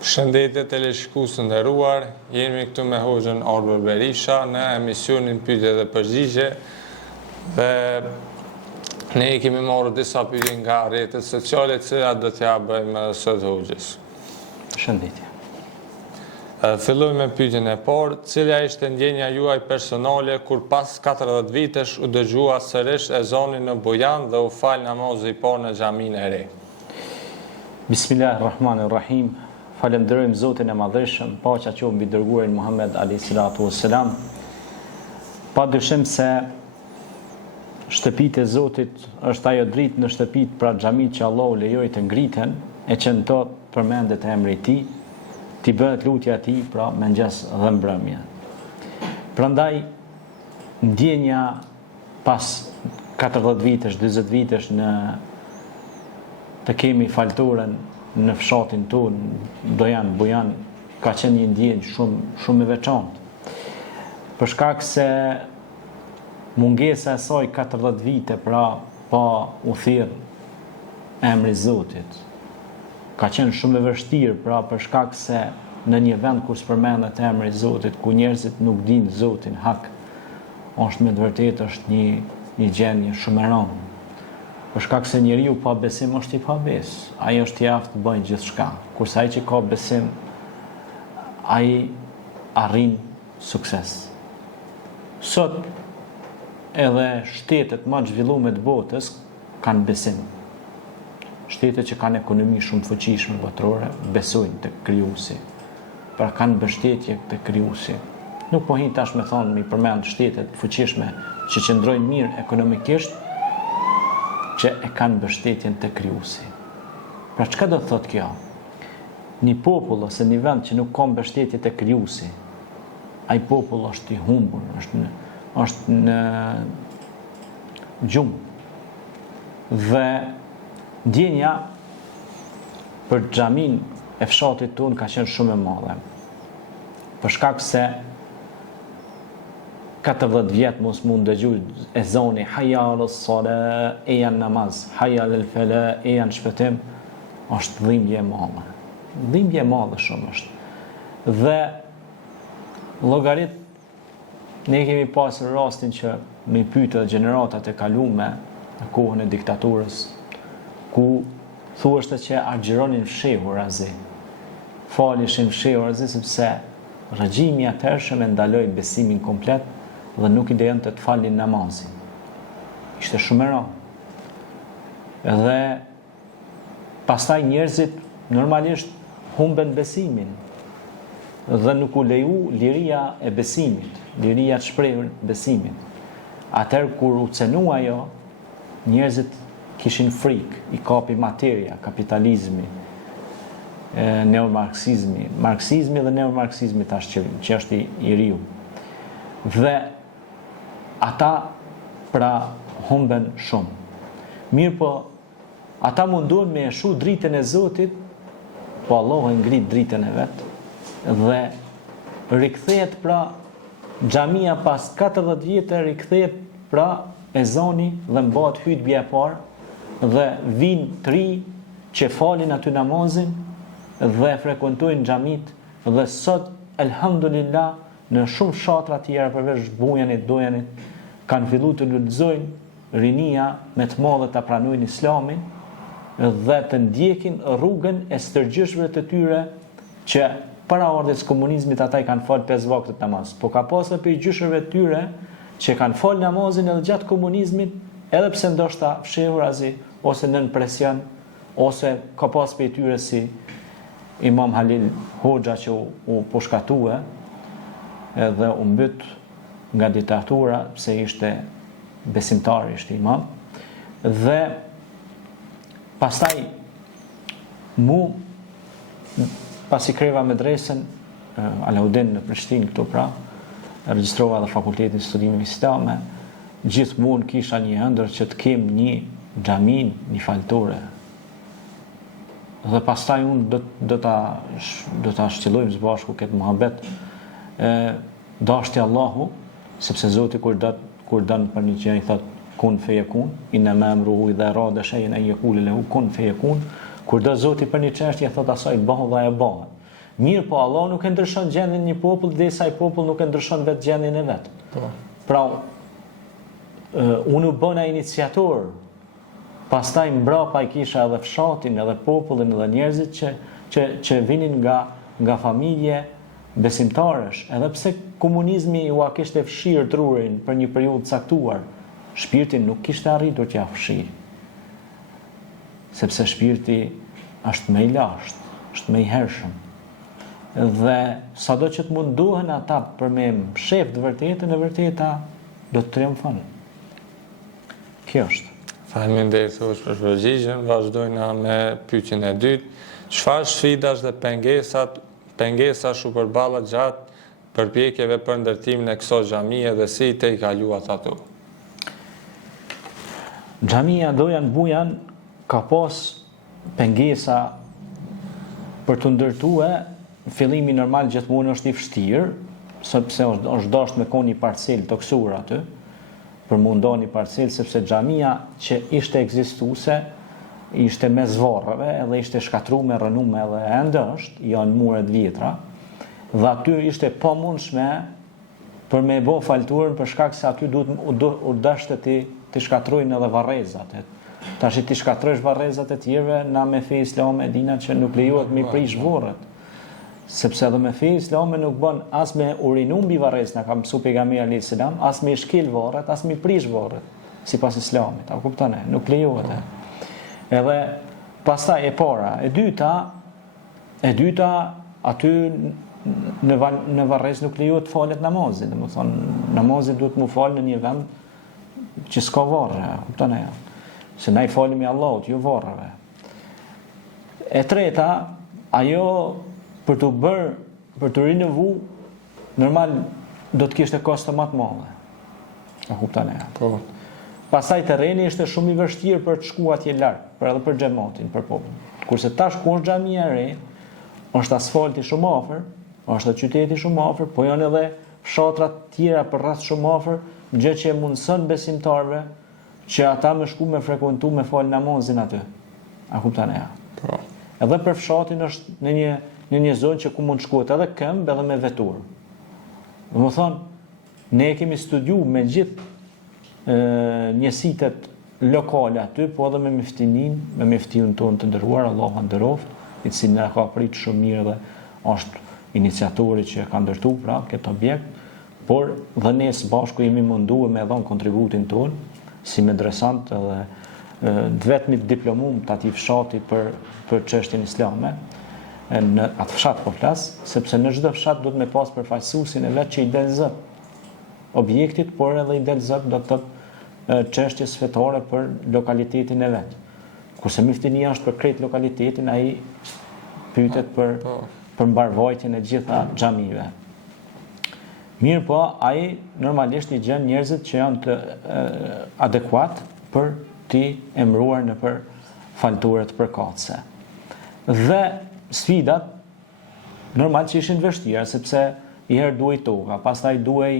Shëndetje teleshikues të nderuar, jemi këtu me Hoxhën Arbër Berisha në emisionin Pyetje dhe Përgjigje dhe ne kemi marrë disa pyetje nga rrjetet sociale të cilat do t'ja bëjmë sot Hoxhës. Shëndetje. Fillojmë me pyetjen e parë, cila ishte ndjenja juaj personale kur pas 40 vitesh u dëgjua sërish ezanin në Bujan dhe u fal namazi i parë në xhaminë e re? Bismillahirrahmanirrahim. Falenderojmë Zotin e Madhëshëm, paqja qoftë mbi dërguarin Muhammed a.s. Padyshim se shtëpitë e Zotit është ajo dritë në shtëpitë pra xhamit që Allahu lejoi të ngriten e që në to përmendet emri i Tij, t'i bëhet lutja e Tij pra mëngjes dhe mbrëmje. Prandaj ndjenja pas 40 vitesh, 40 vitesh në të kemi faltoren në fshatin tonë, Bujan, ka qenë një ndjenjë shumë e veçantë. Për shkak se mungesa e saj 40 vite pra pa u thirr emri i Zotit. Ka qenë shumë e vështirë pra për shkak se në një vend kur s'përmendet emri i Zotit, ku njerëzit nuk dinë Zotin hak, është me të vërtetë është një gjendje shumë e rëndë. Për shkak se njeriu pa besim është i pabes. Ai është i aftë të bëjë gjithçka. Kurse ai që ka besim, ai arrin sukses. Sot edhe shtetet më të zhvilluara të botës kanë besim. Shtetet që kanë ekonomi shumë të fuqishme botërore besojnë tek Krijuesi. Pra kanë mbështetje tek Krijuesi. Nuk po hin tash me thonë mi përmend shtetet të fuqishme që qëndrojnë mirë ekonomikisht, që e kanë mbështetjen te Krijuesi. Pra çka do thotë kjo? Një popull ose një vend që nuk ka mbështetje te Krijuesi, ai popull është i humbur, është në gjumë. Dhe ndjenja për xhamin e fshatit tonë ka qenë shumë e madhe. Për shkak se 40 vjet mos mund dëgjuj ezani hayya alas sala e janë namaz, hayya alal fala e janë shpëtim, është dhimbje e madhe. Dhimbje e madhe shumë është. Dhe llogarit ne kemi pasur rastin që me pyetë gjeneratat e kaluara në kohën e diktaturës, ku thuashte që agjironin fshehur azi. Falishin fshehur azi sepse regjimi i atëhershëm e ndaloi besimin komplet dhe nuk i lejon të falin namazin. Ishte shumë e rëndë. Dhe pastaj njerëzit normalisht humben besimin dhe nuk u leju liria e besimit, liria të shprehur besimit. Atëherë kur u cenua ajo, njerëzit kishin frikë, i kapi materia, kapitalizmi, neomarksizmi, marksizmi dhe neomarksizmi tash që është i riu. Dhe ata pra humben shumë. Mirë po, ata mundohen me eshu dritën e Zotit, po Allah e ngrit dritën e vetë, dhe rikthehet pra xhamia pas 40 vjetë rikthehet pra ezani dhe mbahet hutbja e parë, dhe vinë të ri që falin aty namazin dhe frekuentojnë xhamit, dhe sot elhamdulillah në shumë fshatra të tjera përveç Bujanit, Dojanit, kanë filluar të lexojnë rinia me të madhe ta pranojnë Islamin dhe të ndjekin rrugën e stërgjeshëve të tyre që para ardhes komunizmit ata i kanë fal 5 vakte namaz. Po ka pasur për gjyshërve të tyre që kanë fal namazin edhe gjatë komunizmit, edhe pse ndoshta fshehur azi ose nën presion, ose ka pas për tyre si Imam Halil Hoxha që u pushkatue edhe u mbyt nga diktatura pse ishte besimtar, ishte imam. Dhe pastaj pasi kreva medresen Alaudin në Prishtinë këtu pra, regjistrova dhe fakultetin studimeve islame, gjithmonë kisha një ëndër që të kem një xhamin, një faltore. Dhe pastaj unë do ta shtillojmë së bashku këtë muhabet dashti Allahu, sepse Zoti kur don për një gjë i thot kun feyekun, inna amruhu idha arada shay'an an yaqula lahu kun feyekun. Kur do Zoti për një çështje thot asaj bëhu dhe ajo bëhet. Mirë po Allah nuk e ndryshon gjendjen një popull derisa ai popull nuk e ndryshon vetë gjendjen e vet. Pra unë u bëna iniciator, pastaj mbrapa I kisha edhe fshatin, edhe popullin, edhe njerëzit që vinin nga familje besimtarësh, edhe pse komunizmi u a kishte fshirë trurin për një periudhë caktuar, shpirtin nuk kishte arritur t'ja fshirë. Sepse shpirti është më I lashtë, është më I hershëm. Dhe sado që të munduhen ata për me mshef të vërtetën, e vërteta do të triumfon. Kjo është. Faleminderit thosh për përgjigjen, vazhdojna me pyetjen e dytë. Çfarë sfidash dhe pengesa shu përballat gjatë përpjekjeve për ndërtimin e kësaj xhamie dhe si te I kaluat ato? Xhamia Dojan Bujan ka pas pengesa për të ndërtue, fillimi normal gjithmonë është I vështirë, sepse është dashur me kon një parcel të kësur aty, për mundon një parcel, sepse xhamia që ishte ekzistuese, ishte mes varreve, edhe ishte shkatruar me rënume edhe ende është, janë mure të vjetra, dhe aty ishte pamundshme për me bë falturën për shkak se aty duhet u dashte të shkatrojnë edhe varrezat. Tash ti shkatrosh varrezat e tjerëve, na me fe islame dina që nuk lejohet me prish vorret. Sepse edhe me fe islame nuk bën as me urinu mbi varrez, na ka mësuar pejgamberi alayhis salam, as me shkel varret, as me prish varret, sipas islamit. A kupton? Nuk lejohet. Edhe pastaj e para, e dyta aty në varrez nuk lejohet falet namazit, domethënë namazi duhet mu fal në një vend që s'ka varre, kupton? Se na I falemi Allahut, jo varreve. E treta, ajo për të rinovu, normal do të kishte kosto më të mëdha. A kupton? Po. Pastaj terreni ishte shumë I vështirë për të shkuar atje larg, edhe për xhamatin, për popullin. Kurse tash ku është xhamia e re, është asfalti shumë afër, është qyteti shumë afër, po janë edhe fshatra të tjera për rreth shumë afër, gjë që mundson besimtarëve që ata më shku me frekuentu me fal namazin aty. A kupton? Po. Edhe për fshatin është në një zonë që ku mund shkuat edhe këmbë edhe me vetur. Domethënë, ne kemi studiu me gjithë njësitet lokale aty, po edhe me miftiun tonë të nderuar, Allahu nderoft, I cili na ka prit shumë mirë dhe është iniciatori që ka ndërtu pra këtë objekt, por dhe ne së bashku jemi munduar me dhënë kontributin tonë si medresant edhe vetëm diplomum të atij fshati për çështjen islame. Në atë fshat po flas, sepse në çdo fshat duhet me pas përfaqësuesin e vet që I del zot objektit, por edhe I del zot do të thotë çështjes fetare për lokalitetin e vet. Kurse miftinia është për krejt lokalitetin, ai pyetet për mbarvajtjen e gjitha xhamive. Mirë po, ai normalisht I gjen njerëzit që janë të adekuat për t'i emëruar në për falturet përkatëse. Dhe sfidat normal që ishin vështira, sepse I herë duhej toka, pastaj duhej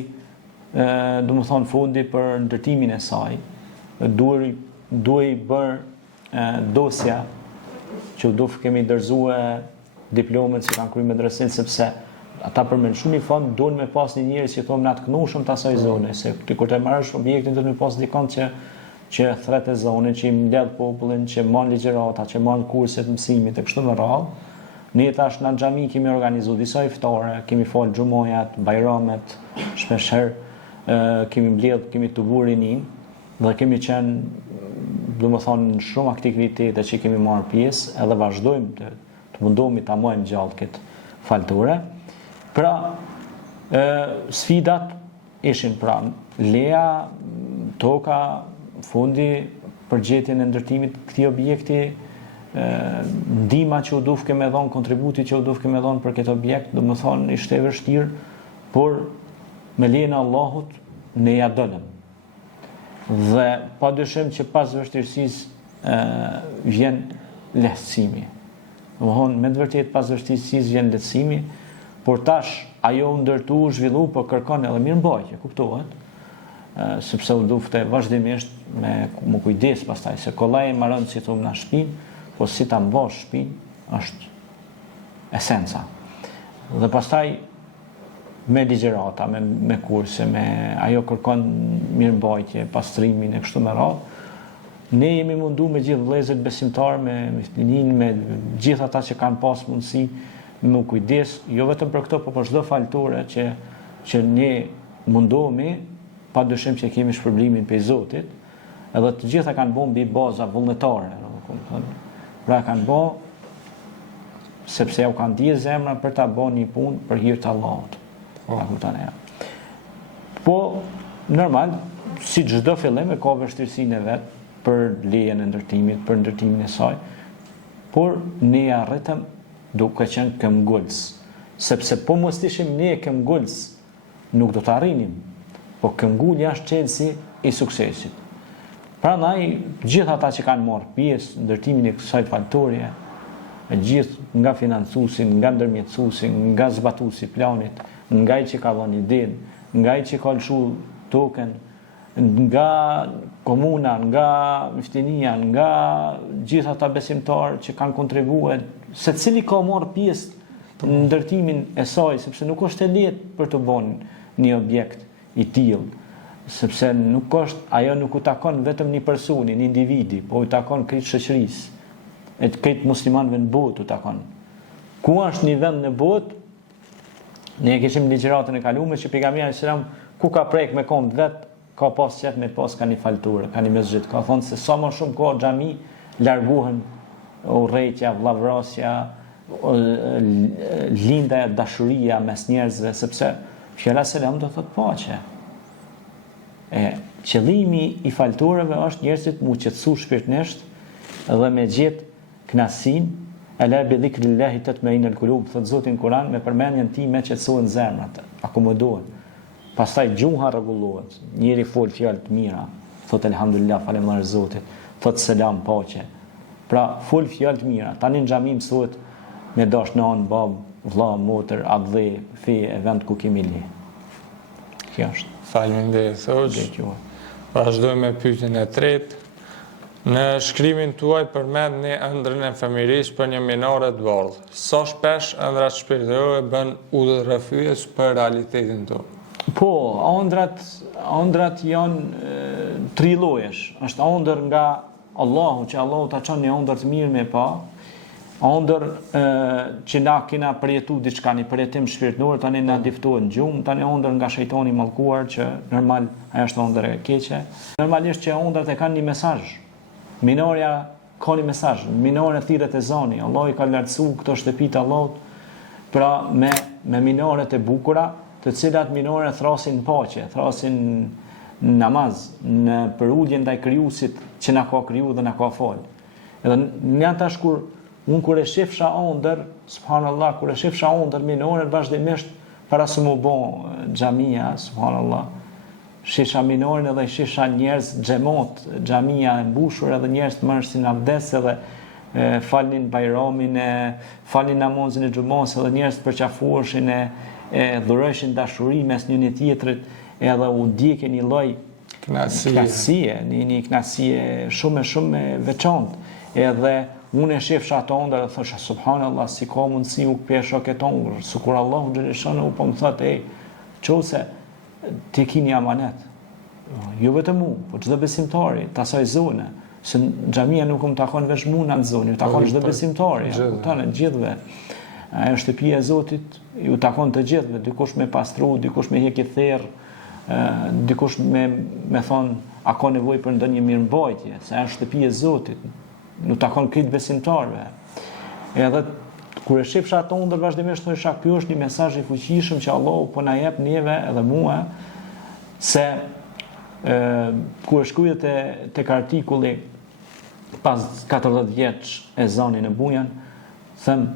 domethënë fundi për ndërtimin e saj, duhej bër dosja që kemi dorëzuar diplomet që kanë kryer medresin, sepse ata përmend shumë I fond duan me pas një njerëz që thonë na të kënushëm të asaj zone, se ti kur të marrësh objektin do të pas dikon që thret e zonën, që I mbledh popullin, që mban ligjërata, që mban kurse të mësimit e kështu me radhë. Ne tash në xhami kemi organizuar disa iftare, kemi fal xhumojat, bajramet, shpeshherë kemi mbledh, kemi tugur rinin dhe kemi qenë domethënë në shumë aktivitete që kemi marrë pjesë, edhe vazhdojmë të mundohemi ta mojmë gjallë këtë falture. Pra, sfidat ishin pra leja, toka, fundi, përgjetjen e ndërtimit këtij objekti, ndihma që u dufke me dhon, kontributi që u dufke me dhon për këtë objekt, domethënë ishte e vështirë, por me lejen e Allahut ne ja dolëm. Dhe padyshim që pas vështirësisë vjen lehtësimi. Domethënë me të vërtetë pas vështirësisë vjen lehtësimi, por tash ajo u ndërtu, u zhvillu, po kërkon edhe mirëmbajtje, kuptohet? Sepse u dufte vazhdimisht me kujdes pastaj, se kollaj ma rënd si thumë na shtëpinë, po si ta mbash shtëpinë është esenca. Dhe pastaj me ligjerata, me kurse, ajo kërkon mirëmbajtje, pastrimin e kështu me radhë. Ne jemi mundu me gjithë vëllezërit besimtar, me fëmijën, me gjithë ata që kanë pas mundësi me u kujdes, jo vetëm për këto, por për çdo faltore që ne mundohemi, padyshim që kemi shpërblimin prej Zotit, edhe të gjitha kanë bërë mbi baza vullnetare, pra kanë bërë sepse u kanë dhënë zemra për ta bërë një punë për hir të Allahut. Po, normal, si çdo fillim ka vështirësinë e vet për lejen e ndërtimit, për ndërtimin e saj, por ne arritëm duke qenë këmbgulës, sepse po mos ishim ne këmbgulës, nuk do të arrinim, po këmbgulja është çelësi i suksesit. Prandaj, gjithë ata që kanë marrë pjesë në ndërtimin e kësaj faltorie, gjithë nga financuesi, nga ndërmjetësuesi, nga zbatuesi planit, nga ai që ka dhënë idenë, nga ai që ka lëshu token, nga komuna, nga miftinia, nga gjithë ata besimtarë që kanë kontribuar, secili ka marrë pjesë në ndërtimin e saj, sepse nuk është e lehtë për të bën një objekt i tillë, sepse ajo nuk u takon vetëm një personi, një individi, po u takon krejt shoqërisë, e krejt muslimanëve në botë u takon. Ku është një vend në botë, ne kishim ligjëratën e kaluar që pejgamberi sallallahu alajhi wasallam ku ka prek me këmbë vet, ka pas qef me pas ka një falture, ka një mesxhit, ka thonë se sa më shumë ka xhami, largohen urrëtia, vllavrasja, linda e dashuria mes njerëzve, sepse fjala selam do thot paqe. Qëllimi i faltureve është njerëzit mu qetësu shpirtnisht dhe me gjetë knasin, ala bi dhikrillahi tatma'innul qulub, thot Zoti në Kur'an, me përmendjen time qetësohen zemrat, akomodohen. Pastaj gjuha rregullohet. Njëri fol fjalë të mira, thot elhamdulillah, falenderoj Zotit, thot selam, paqe. Pra fol fjalë të mira. Tani në xhami mësohet me dash nën, bab, vëlla, motër, abdhe, fe e vend ku kemi li. Kjo është. Faleminderit, Hoxh. Vazhdojmë me pyetjen e tretë. Në shkrimin tuaj përmendni ëndrrën e fëmirisë për një minore të bardhë. Sa shpesh ëndrat shpirtërore bën udhërrëfyes për realitetin tonë? Po, ëndrat janë tri llojesh. Është ëndër nga Allahu, që Allahu ta çon një ëndër të mirë me pa. Ëndër që na kena përjetu diçka, një përjetim shpirtëror, tani na diftohet në gjumë, tani ëndër nga shejtani i mallkuar, që normal ajo është ëndër e keqe. Normalisht që ëndrat e kanë një mesazh. Minorja ka një mesazh, minorja thirret e zani, Allah i ka lartësuar këto shtëpi të Allahut, pra me minoret e bukura, të cilat minore thrasin në paqe, thrasin në namaz, në përulje ndaj krijuesit që na ka kriju dhe na ka fal. Edhe në tash kur e shifsha ëndër, subhanallahu, kur e shifsha ëndër minore vazhdimisht para se mu bë xhamia, subhanallahu. Shisha minorin edhe shisha njerëz xhamot, xhamia e mbushur edhe njerëz të marrin abdes edhe falnin bajramin, falnin namazin e xumos edhe njerëz të përqafueshin e dhurojshin dashuri mes njëri tjetrit edhe u ndjekën një lloj knasie, një knasie shumë veçantë. Edhe unë e shifsha ato ëndër dhe thosha subhanallahu, si ka mundësi u pesha këto ëndër, sikur Allahu xhaleshanu po më thotë, çose ti kini amanet. Jo vetëm mu, po çdo besimtari të asaj zone, se xhamia nuk më takon veç mua në zonë, takon çdo besimtari, kupton, gjithëve. Ajo shtëpia e Zotit ju takon të gjithëve, dikush me pastru, dikush me hjekë therr, dikush me thon a ka nevojë për ndonjë mirëmbajtje, se ajo shtëpia e Zotit, nuk takon këtë besimtarëve. Edhe kur e shifsha ato ëndër vazhdimisht thosha, ky është një mesazh i fuqishëm që Allahu po na jep neve edhe mua, se kur shkruhet tek artikulli pas 40 vjeç e zanin e bujan, them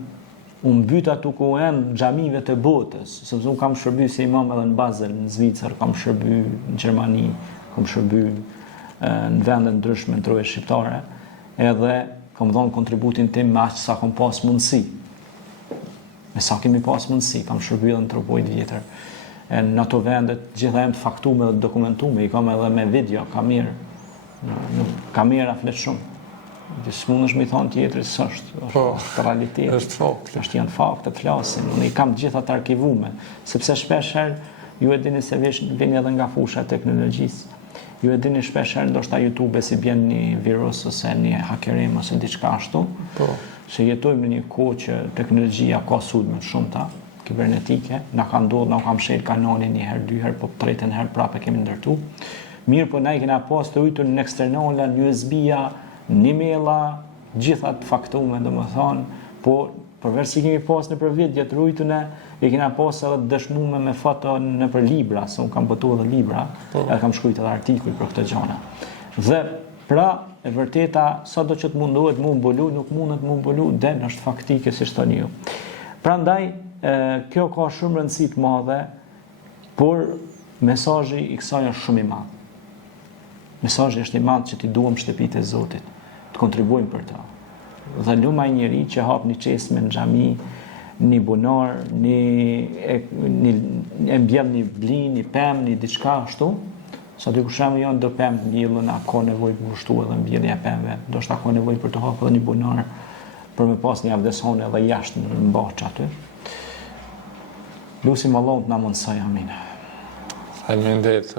unë mbyt ato ku janë xhamive të botës, sepse unë kam shërbyer si imam edhe në Basel, në Zvicër, kam shërbyer në Gjermani, kam shërbyer në vende ndryshme në troje shqiptare, edhe kam dhënë kontributin tim me aq sa kam pas mundësi. Me sa kemi pas mundësi, kam shërbyer në trupojt vjetër. Në ato vendet, gjitha jem të faktume dhe dokumentume, i kam edhe me video, kamera flet shumë. S'mundesh me thonë tjetër s'është realitet. Është fakt. Është janë fakte të flasin. Unë i kam të gjitha të arkivume, sepse shpesh herë ju e dini se vini edhe nga fusha e teknologjisë. Ju e dini shpesh herë ndoshta YouTube si bjen një virus ose një hakerim ose diçka ashtu. Se jetojmë në një kohë që teknologjia ka sulme të shumta kibernetike, na ka ndodhur, na kam shel kanalin një herë, dy herë, po tretën herë prapë kemi ndërtu. Mirë, po na i kena pas të ujtur në eksternala, në USB-a, në emaila, gjitha të faktume, domethënë, po përveç si kemi pas në për vit të rujtune, i kena pas edhe dëshmume me foto në për libra, se unë kam botu edhe libra, edhe kam shkruajtur edhe artikuj për këtë gjana. Dhe pra, e vërteta, sa do që të mundohet mu mbulu, nuk mundet mu mbulu, den është faktike, si shtoni ju. Prandaj, kjo ka shumë rëndësi të madhe, por mesazhi i kësaj është shumë i madh. Mesazhi është i madh që ti duam shtëpitë e Zotit, të kontribuojmë për ta. Dhe lumaj njëri që hap një çesme në xhami, një bunar, një mbjell një blin, një pemë, një diçka ashtu, sa dy kushem janë do pemë të mbjellën, a ka nevojë për kushtu edhe mbjellja e pemëve, ndoshta ka nevojë për të hapur edhe një bunar për me pas një avdeshone edhe jashtë në mbaç aty. Lusim Allahun të na mundsoj, amin. Faleminderit.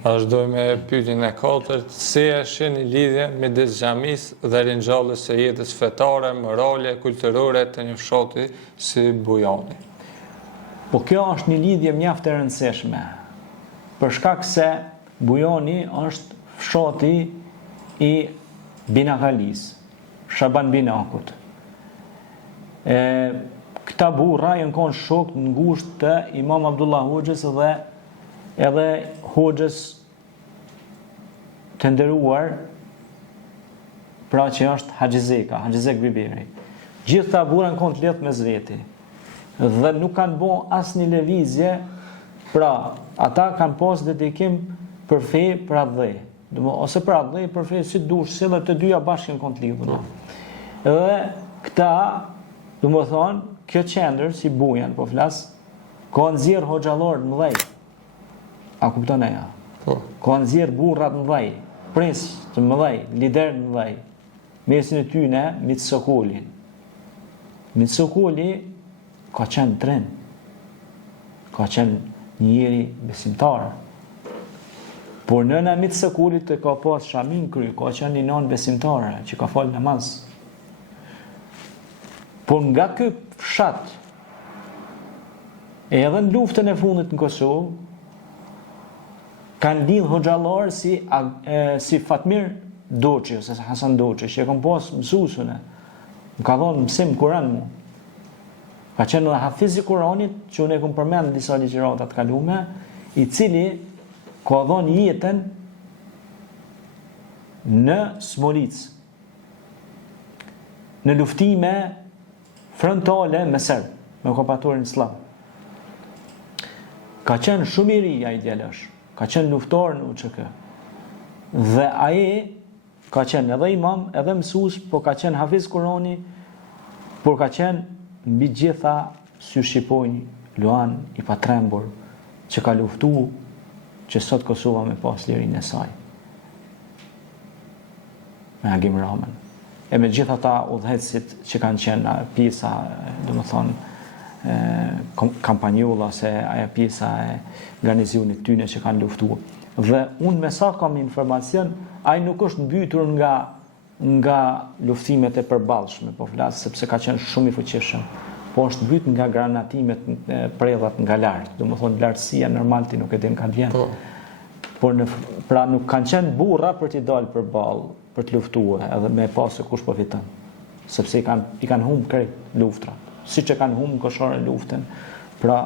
Vazhdojmë me pyetjen e katërt, si e shihni lidhjen midis xhamisë dhe ringjalljes së jetës fetare, morale, kulturore të një fshati si Bujani? Po kjo është një lidhje mjaft e rëndësishme, për shkak se Bujani është fshati i Binakalis, Shaban Binakut. Këta burra janë konë shok të ngushtë të Imam Abdullah Hoxhës dhe edhe Hoxhës të nderuar, pra që është Haxhizek Biberi. Gjithë ta burra kanë të lidhur me zveti dhe nuk kanë bën asnjë lëvizje, pra ata kanë pas dedikim për fe, për adhë, ose për adhë, për fe si dush, se dhe të dyja bashkë kanë të lidhur. Dhe këta, domethënë, kjo qendër si Bujan, po flas, ka nxjerr hoxhallor të mëdhej. A kupton ajo? Po. Ka nxjerr burra të mëdhej, prins të mëdhej, lider të mëdhej. Mesin e tyne Mitsokulin. Mitsokuli ka qenë tren. Ka qenë njëri besimtar. Por nëna Mitsokulit të ka pas Shamin kry, ka qenë një non besimtare që ka fal namaz. Por nga ky fshat, edhe në luftën e fundit në Kosovë, kanë lidh hoxhallar si Fatmir Doçi ose Hasan Doçi, që kanë pas mësuesune. Më ka dhënë mësim Kur'an mu. Ka qenë edhe hafiz i Kur'anit, që unë e kam përmend në disa ligjërata të kaluara, i cili ka dhënë jetën në Smolic, në luftime frontale me serb, me okupatorin islam. Ka qenë shumë i ri ai djalosh. Ka qenë luftar në UÇK. Dhe ai ka qenë edhe imam, edhe mësues, po ka qenë hafiz Kurani, por ka qenë mbi gjitha sy shqipojnë Luan i patrembur, që ka luftu që sot Kosova me pas lirinë e saj. Me Agim Ramën. E me gjitha ta udhëhecit që kanë qenë pjesa, domethënë, kampanjolla se aja pjesa e garnizionit tyne që kanë luftuar. Dhe unë me sa kam informacion, ai nuk është mbytur nga luftimet e përballshme, po flas sepse ka qenë shumë i fuqishëm, po është mbytur nga granatimet predhat nga lart, domethënë lartësia normal ti nuk e din ka vjen. Por pra nuk kanë qenë burra për t'i dalë përballë, për të luftuar, edhe me pasë kush po fiton. Sepse i kanë humbë krejt luftra. Siç e kanë humbë në Koshare luftën, pra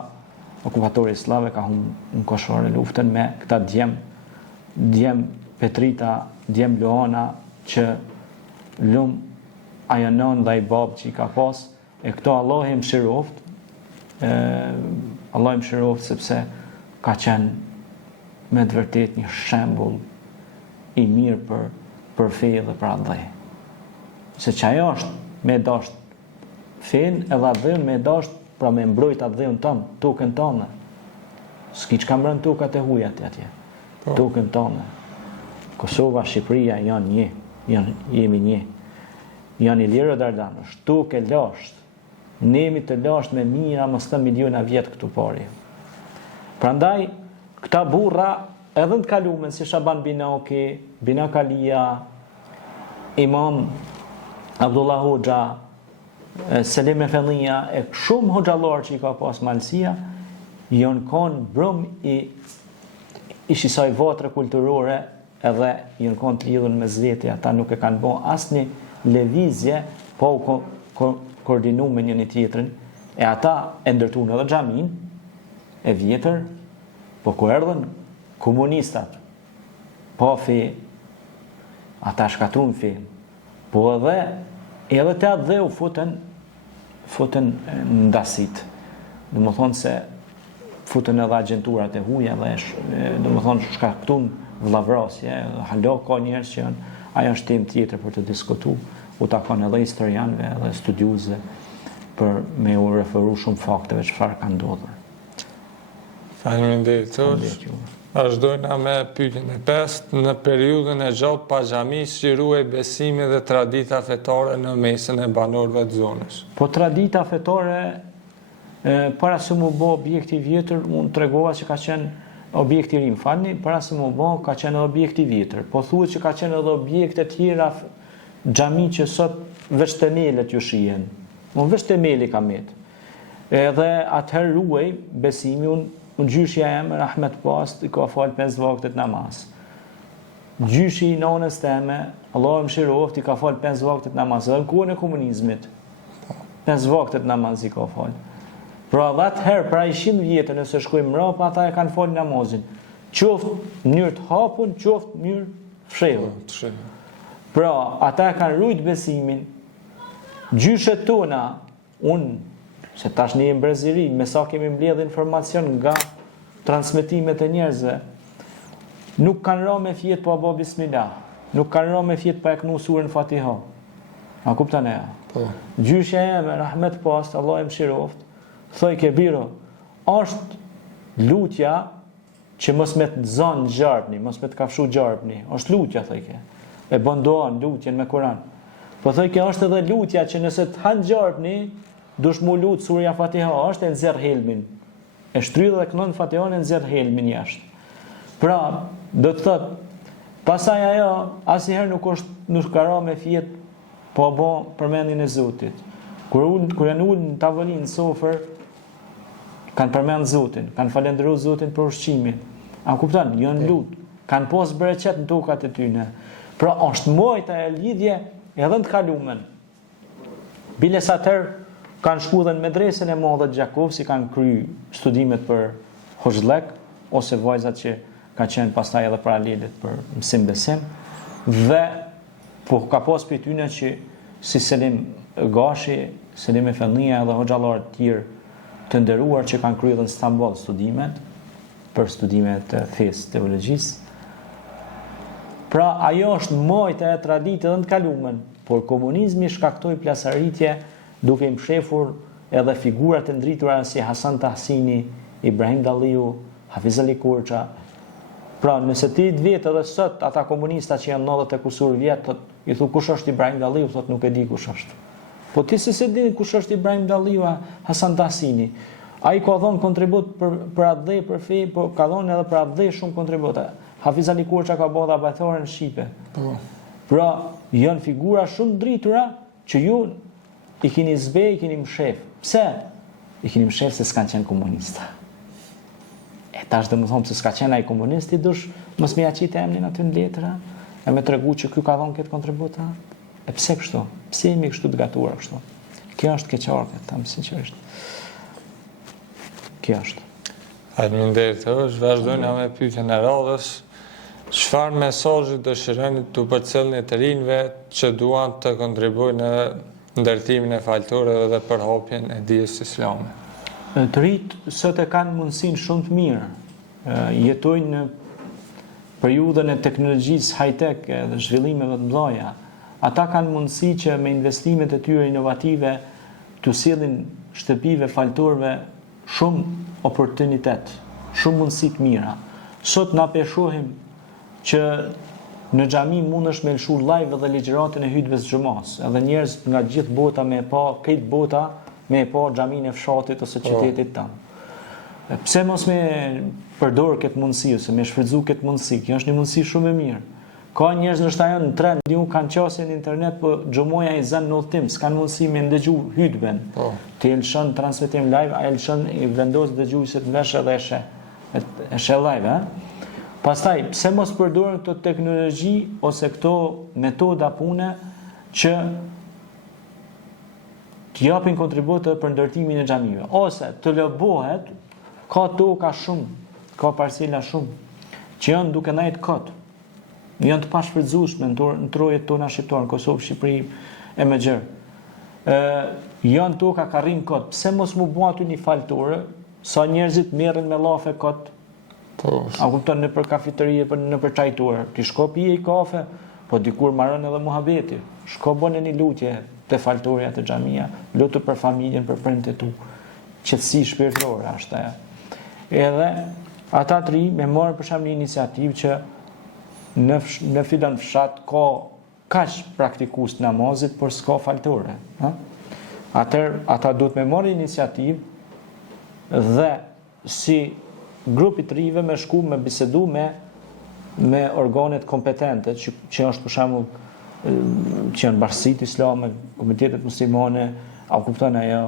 okupatori slave ka humbë në Koshare luftën me këta djem Petrita, djem Luana, që lum ajo nën dhe i babë që i ka pas, e këto Allah i mëshiroft, Allah i mëshiroft sepse ka qenë me të vërtet një shembull i mirë për fe dhe për adhë. Se që ajo është me dasht fen edhe adhën me dasht pra me mbrojt adhën tonë, tokën tonë. S'ki që ka mbrën tokat e hujat atje. Tokën tonë. Kosova, Shqipëria janë një. jemi një. Janë Iliro Dardanësh, Tukë e lasht, ne jemi të lasht me mira mos të miliona vjet këtu pari. Prandaj këta burra edhe të kalumen si Shaban Binaki, Binakalia, Imam Abdullah Hoxha, Selim Efendia e shumë hoxhallar që i ka pas malësia, janë kanë brum i shisoj vatre kulturore edhe janë kanë të lidhur me zveti, ata nuk e kanë bën asnjë lëvizje, po koordinu me njëri tjetrin, e ata e ndërtuan edhe xhamin e vjetër, po ku erdhën komunistat, po fi, ata shkatruan fi, po edhe të atë dhe u futen ndasit. Dhe më thonë se futen edhe agenturat e huja dhe dhe më thonë shkaktun vllavrasje, halo ka njerëz që janë, ajo është temë tjetër për të diskutuar, u takon edhe historianëve edhe studiuesve për me u referu shumë fakteve çfarë ka ndodhur. Faleminderit. Vazhdojna me pyetjen e 5. Në periudhën e gjatë pa xhami, si ruaj besimi dhe tradita fetare në mesin e banorëve të zonës? Po tradita fetare, para se mu bo objekti vjetër, unë tregova që ka qenë objekti rim, falni, para se mu bo ka qenë edhe objekti vjetër. Po thuhet që ka qenë edhe objekte tjera xhami që sot veç temelet ju shihen. Unë veç temeli kam jetë. Edhe atëherë ruaj besimi unë gjyshja eme, Rahmet Past, i ka falë 5 vaktet namaz. Gjyshi i nonës teme, Allah më shiroft, i ka falë 5 vaktet namaz. Edhe në kohën e komunizmit, 5 vaktet namaz i ka falë. Pra dhe atëherë, pra i 100 vjetë, nëse shkojmë mrapa, ata e kanë falë namazin. Qoftë mënyrë të hapun, qoftë mënyrë fshehur. Pra, ata e kanë rujt besimin. Gjyshet tona, se tash një mbreziri, me sa kemi mbledh informacion nga transmitimet e njerëzve, nuk kanë ra me fjet pa bo bismillah, nuk kanë ra me fjet pa e knu surën Fatiha. A kuptan e? Gjyshja eme, Rahmet Past, Allah e mshiroft, thoj ke biro, është lutja që mos me të zanë gjarpni, mos me të kafshu gjarpni, është lutja, thoj ke, e bëndoan lutjen me Kur'an. Po thoj ke është edhe lutja që nëse të hanë gjarpni, dush mu lutë surja Fatiha, është e nëzirë helmin. E shtrydhe dhe kënon Fatiha e nëzirë helmin jashtë. Pra, do të thëtë, pasaj ajo, asnjëherë nuk ka ra me fjet, po bo përmendjen e Zotit. Kur janë ullë në tavolinë, në sofër, kanë përmend Zotin, kanë falendëru Zotin për ushqimin. A kupton, janë lutë, kanë pos bereqet në tokat e tyne. Pra, është mojta e lidhje edhe në të kalumen. Biles atër, kanë shku dhe në medresën e madhe të Gjakovës, si kanë kry studimet për hoxhlek, ose vajzat që ka qenë pastaj edhe paralelit për mësim besim, dhe po ka pas për tyne që si Selim Gashi, Selim Efendia dhe hoxhallarë të tjerë të nderuar që kanë kry dhe në Stamboll studimet, për studimet të fesë teologjisë. Pra, ajo është mojtë e traditë dhe në të kalumen, por komunizmi shkaktoi plasaritje duke i mshefur edhe figurat e ndritura si Hasan Tahsini, Ibrahim Dalliu, Hafiz Ali Kurça. Pra, nëse ti të vjetë edhe sot, ata komunista që janë 90 e kusur vjetë, i thu kush është Ibrahim Dalliu, thot nuk e di kush është. Po ti se di kush është Ibrahim Dalliu, Hasan Tahsini. Ai ka dhënë kontribut për atë dhe për fe, por ka dhënë edhe për atë dhe shumë kontributa. Hafiz Ali Kurça ka bërë abatore në Shqipe. Pra, janë figura shumë dritura që ju i kini zbe, i kini mshef. Pse? I kini mshef se s'kanë qenë komunista. E tash dhe më thomë se s'ka qenë ai komunisti, dush mos me jaqit e emnin aty në letra, e me tregu që ky ka dhënë këtë kontributa. E pse kështu? Pse jemi kështu të gatuar kështu? Kjo është keqarke, tam sinqerisht. Kjo është. Faleminderit, vazhdojna me pyetjen e radhës. Çfarë mesazhi dëshironi të përcjellni të rinjve që duan të kontribuojnë në ndërtimin e faltorëve dhe përhapjen e dijes islame? Të rit sot e kanë mundësinë shumë të mirë. Jetojnë në periudhën e teknologjisë high-tech dhe zhvillimeve të mëdha. Ata kanë mundësi që me investimet e tyre inovative të sillin shtëpive faltorëve shumë oportunitet, shumë mundësi të mira. Sot na peshohim që në xhami mundesh me lëshu live dhe ligjëratën e hutbes xhumas. Edhe njerëz nga gjithë bota me pa, këtë bota me pa xhamin e fshatit ose qytetit tan. Pse mos me përdor këtë mundësi ose me shfrytzu këtë mundësi? Kjo është një mundësi shumë e mirë. Ka njerëz ndoshta janë në trend, diu kanë qasje në internet, po xhumoja i zën në udhtim, s'kan mundësi me ndëgju hutben. Ti e lëshon transmetim live, ai lëshon i vendos dëgjuesit mbesh edhe e sheh live, Pastaj, pse mos përdoren këto teknologji ose këto metoda pune që të japin kontribut për ndërtimin e xhamive, ose të lobohet, ka toka shumë, ka parcela shumë, që janë duke ndajt kot, janë të pashfrytzueshme në trojet tona shqiptare, Kosovë, Shqipëri e me gjerë. Janë toka ka rrim kot, pse mos mu bua aty një faltore, sa njerëzit merren me llafe kot, a kupton në për kafeterie, në për çajtor, ti shko pije i kafe, po dikur marrën edhe muhabeti. Shko bën një lutje te faltoria te xhamia, lutu për familjen, për prindët e tu. Qetësi shpirtërore është ajo. Edhe ata të ri me marrë për shembull një iniciativë që në filan fshat ka kaq praktikues namazit, por s'ka faltore, Atëherë ata duhet me marrë iniciativë dhe si grupi të rive me shku me bisedu me organet kompetente që është për shembull që janë bashkësitë islame, komitetet muslimane, a kupton ajo,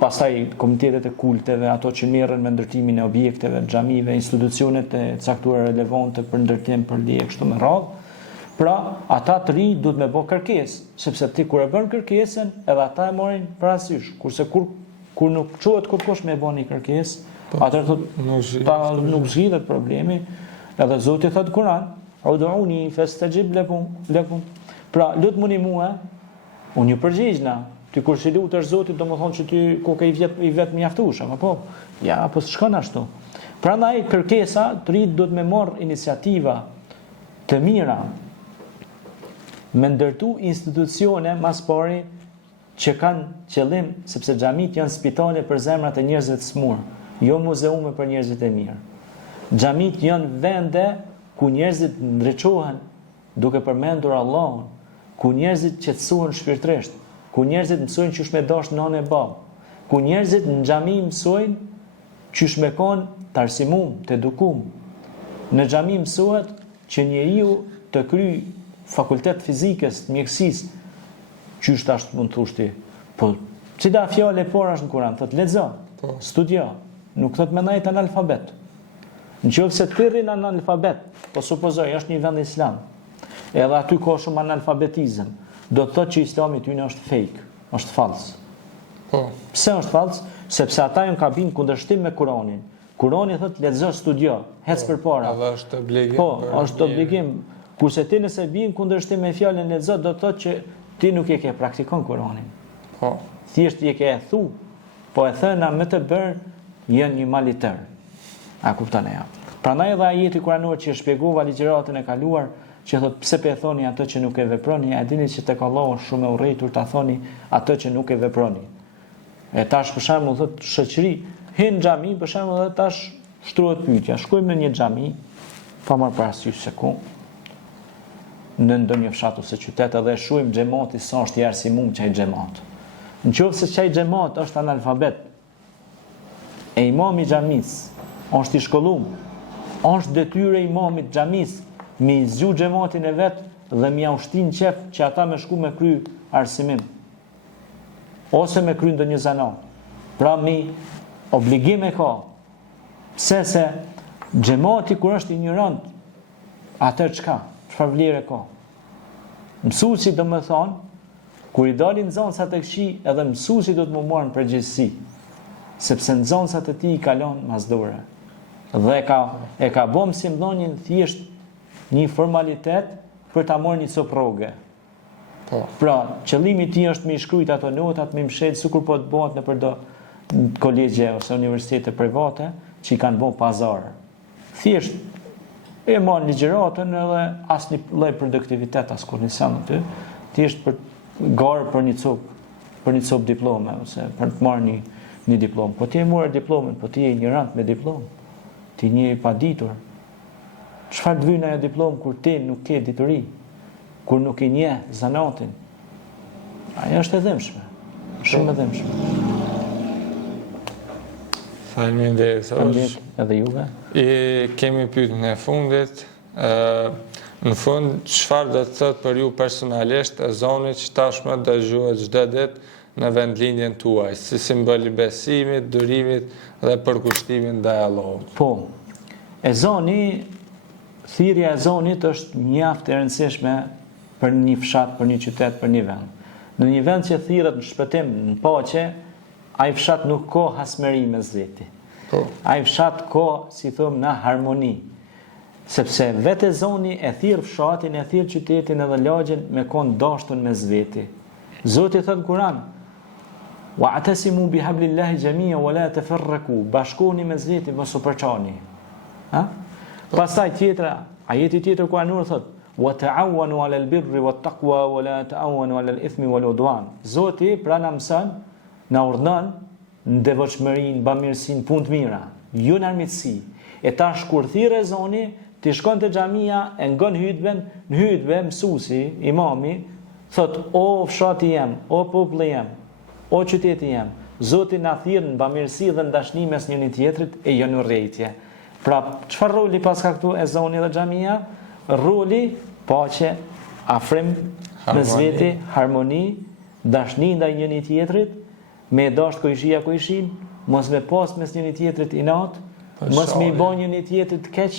pastaj komitetet e kulteve, ato që merren me ndërtimin e objekteve, xhamive, institucionet e caktuara relevante për ndërtim për ligj kështu me radhë. Pra, ata të ri duhet me bë kërkesë, sepse ti kur e bën kërkesën, edhe ata e marrin parasysh, kurse kur nuk quhet kurkush me bën një kërkesë, atëherë nuk zgjidhet problemi. Edhe Zoti thot Kur'an, "Ud'uni fastajib lakum." Pra, lutuni mua, unë ju përgjigjna. Ti kur si lutesh Zotit, domethënë që ti ku ke i vet mjaftueshëm, apo? Ja, apo s'shkon ashtu. Prandaj kërkesa të rit duhet me marr iniciativa të mira me ndërtu institucione mas pari që kanë qëllim, sepse xhamit janë spitale për zemrat e njerëzve të smur, jo muzeume për njerëzit e mirë. Xhamit janë vende ku njerëzit ndriçohen duke përmendur Allahun, ku njerëzit qetësohen shpirtërisht, ku njerëzit mësojnë qysh me dash nanë e babë, ku njerëzit në xhami mësojnë qysh me kon të arsimum, të edukum. Në xhami mësohet që njeriu të kryj fakultet fizikës, mjekësisë, qysh tash mund të thosh ti. Po, cila fjalë e parë është në Kur'an? Thot lexo, studio, nuk thot me ndajt analfabet. Nëse ti rrin analfabet, po supozoj është një vend islam, edhe aty ka shumë analfabetizëm, do të thotë që Islami ty është fake, është fals. Pse është fals? Sepse ata janë kabin kundërshtim me Kur'anin. Kur'ani thot lexo, studio, hec përpara. Edhe është obligim. Po, është obligim. Kurse ti nëse bin kundërshtim me fjalën lexo, do të thotë që ti nuk e ke praktikon Kur'anin. Po. Thjesht je ke e thu, po e thëna me të bërë janë një mal i tërë. A kupton e ja. Prandaj edhe ajeti kuranor që shpjegova ligjëratën e kaluar, që thot pse pe thoni atë që nuk e veproni, a dini që tek Allahu është shumë e urrëtur ta thoni atë që nuk e veproni. E tash për shembull thot shoqëri, hin xhami, për shembull edhe tash shtrohet pyetja, shkojmë në një xhami, pa marr parasysh se ku në ndonjë fshat ose qytet edhe e shohim xhamati sa është i arsimum çaj xhamat. Nëse çaj xhamat është analfabet, e imami i xhamis është i shkolluar, është detyrë e imamit xhamis me zgju xhamatin e vet dhe me ushtin qef që ata me shku me kry arsimim ose me kry ndonjë zanat. Pra me obligim e ka. Pse se xhamati kur është ignorant, atëherë çka? Çfarë vlerë ka? Mësuesi do më thonë, kur i dalin nxënësat e këqij, edhe mësuesi do të më marrë në përgjegjësi, sepse nxënësat e tij i kalon masdore. Dhe e ka bëm si mëdhënien thjesht një formalitet për ta marrë një copë rroge. Pra, qëllimi i tij është me shkruajt ato notat, me mshet sikur po të bëhet nëpër do kolegje ose universitete private që i kanë bën pazar. Thjesht e marrë ligjëratën edhe asnjë lloj produktivitet askur nisam aty, thjesht për garë për një copë diplome ose për të marrë një diplomë. Po ti e morë diplomën, po ti je ignorant me diplomë. Ti je i paditur. Çfarë të vjen ajo diplomë kur ti nuk ke dituri, kur nuk i njeh zanatin? Ajo është e dhëmshme, shumë e dhëmshme. Faleminderit. Edhe juve. Kemi pyetjen e fundit. Në fund, çfarë do të thotë për ju personalisht ezani që tashmë dëgjohet çdo ditë në vendlindjen tuaj, si simbol i besimit, durimit dhe përkushtimit ndaj Allahut? Po, ezani, thirrja e ezanit është mjaft e rëndësishme për një fshat, për një qytet, për një vend. Në një vend që thirret në shpëtim, në paqe, ai fshat nuk ka hasmëri mes veti. Po. Ai fshat ka, si thon, në harmoni. Sepse vetë ezani e thirr fshatin, e thirr qytetin edhe lagjen me kon dashtun mes veti. Zoti thot në Kur'an: "Wa'tasimu bihablillahi jami'an wa la tafarraqu." Bashkoni mes veti, mos u përçani. Ha? Pastaj tjetra, ajeti tjetër Kur'anor thot: "Wa ta'awanu 'alal birri wat taqwa wa la ta'awanu 'alal ithmi wal 'udwan." Zoti pra na mëson, na urdhon në devotshmërinë, bamirësinë, punë të mira, jo në armiqësi. E tash kur thirr ezani, ti shkon te xhamia, e ngon hutben, në hutbe mësuesi, imami, thot: "O fshati jam, o populli jam, o qyteti jam, Zoti na thirr në bamirësi dhe në dashni mes njëri tjetrit e jo në urrëtie." Pra, çfarë roli pas ka këtu ezani dhe xhamia? Roli paqe, afrim mes veti, harmoni, dashni ndaj njëri tjetrit, me dash kujshia kujshin, mos me pas mes njëri tjetrit inat, mos me i bën njëri tjetrit keq,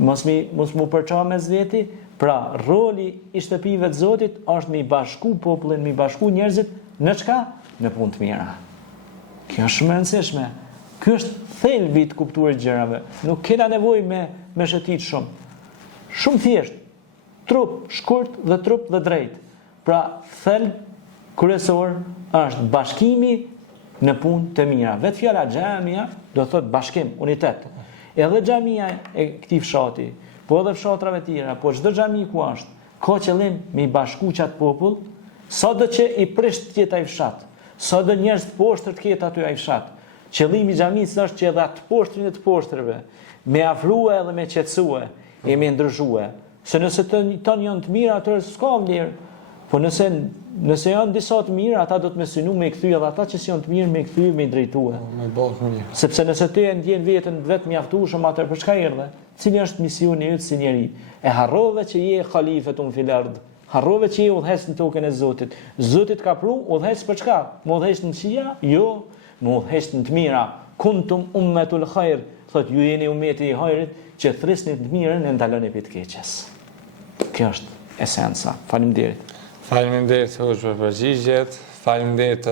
mos mu përça mes veti. Pra, roli i shtëpive të Zotit është me i bashku popullin, me i bashku njerëzit në çka? Në punë të mira. Kjo është shumë e rëndësishme. Ky është thelbi i kuptuarit gjërave. Nuk kena nevojë me shëtit shumë. Shumë thjesht. Trup shkurt dhe trup dhe drejt. Pra, thelb kryesor është bashkimi në punë të mira. Vetë fjala xhamia do thotë bashkim, unitet. Edhe xhamia e këtij fshati, po edhe fshatrave tjera, po çdo xhami ku është, ka qëllim me i bashku qatë popull, sado që i prisht të ketë ai fshat, sado njerëz të poshtër të ketë aty ai fshat. Qëllimi i xhamisë është që edhe atë poshtrin e të poshtërve me afrue edhe me qetësue, e me ndryshuar. Se nëse ton janë të mira, atëherë s'ka vlerë. Po nëse janë disa të mirë, ata do të më synu me i kthy, edhe ata që janë të mirë me i kthy, me i drejtue. Me bot mirë. Sepse nëse ti e ndjen veten vetë mjaftueshëm, atëherë për çka erdhe? Cili është misioni yt si njeri? E harrove që je halifetun fil ard. Harrove që je udhëhes në tokën e Zotit. Zoti të ka pru udhëhes për çka? Më udhëhes në xhia? Jo, më udhëhes në të mira. Kuntum ummatul khair, thot ju jeni ummeti i hajrit që thrisni të mirën e ndaloni prej të keqes. Kjo është esenca. Faleminderit. Faleminderit hoxh për përgjigjet, faleminderit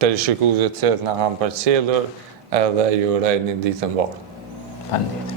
të shikuesve që na kanë përcjellur, edhe ju uroj një ditë të mbarë. Faleminderit.